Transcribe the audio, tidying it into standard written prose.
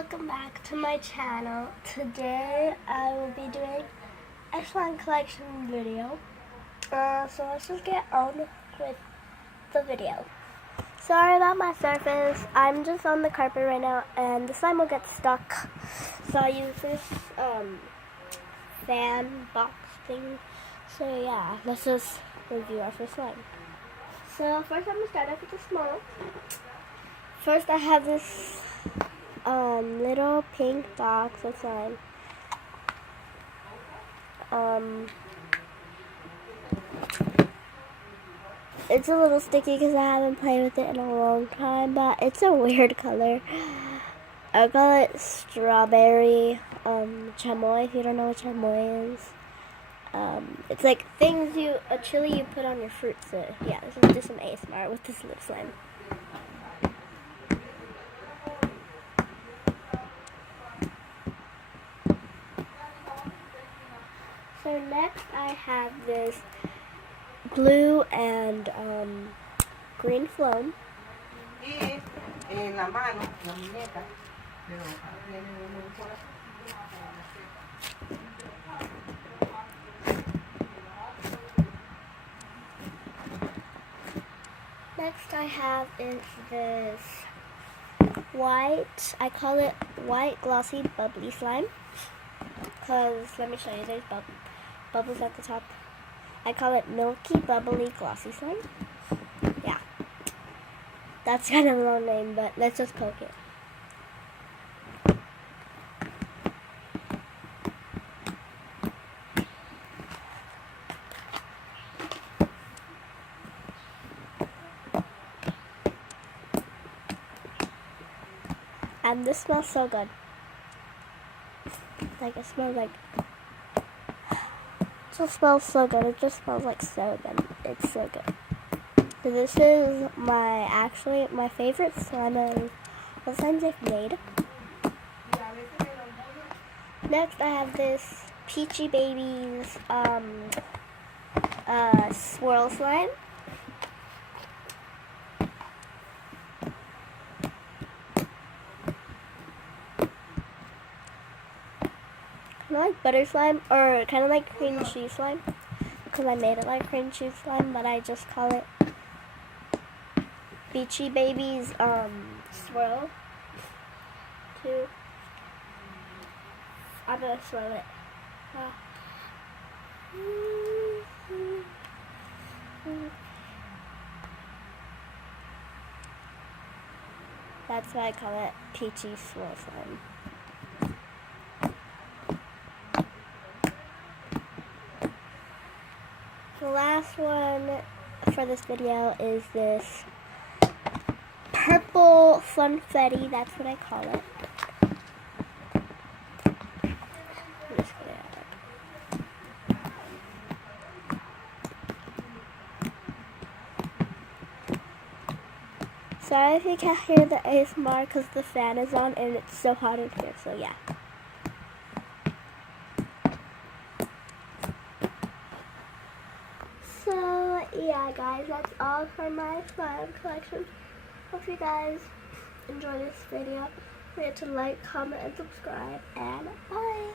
welcome back to my channel. Today I will be doing a slime collection video. So let's just get on with the video. Sorry about my surface. I'm just on the carpet right now and the slime will get stuck. So I use this fan box thing. So yeah, let's just review our first slime. So first I'm going to start off with the small. First I have this little pink box of slime. It's a little sticky because I haven't played with it in a long time, but it's a weird color. I call it strawberry chamoy, if you don't know what chamoy is. It's like a chili you put on your fruit. So yeah, let's do some ASMR with this little slime. So next I have this blue and green foam. Next I have is this white, I call it white glossy bubbly slime. Because, let me show you, there's bubbles at the top. I call it milky bubbly glossy slime. Yeah. That's kind of a long name, but let's just poke it. And this smells so good. Like it smells like, it just smells so good. It just smells like so good. It's so good. So this is my favorite slime of the slimes I've made. Next I have this Peachy Babies swirl slime. Kind of like butter slime, or kind of like cream cheese slime, because I made it like cream cheese slime, but I just call it Peachy Babies swirl. I'm gonna swirl it. That's why I call it Peachy swirl slime. The last one for this video is this purple funfetti, that's what I call it. Just get it out. Sorry if you can't hear the ASMR because the fan is on and it's so hot in here, so yeah. So yeah guys, that's all for my slime collection. Hope you guys enjoy this video. Don't forget to like, comment, and subscribe, and bye!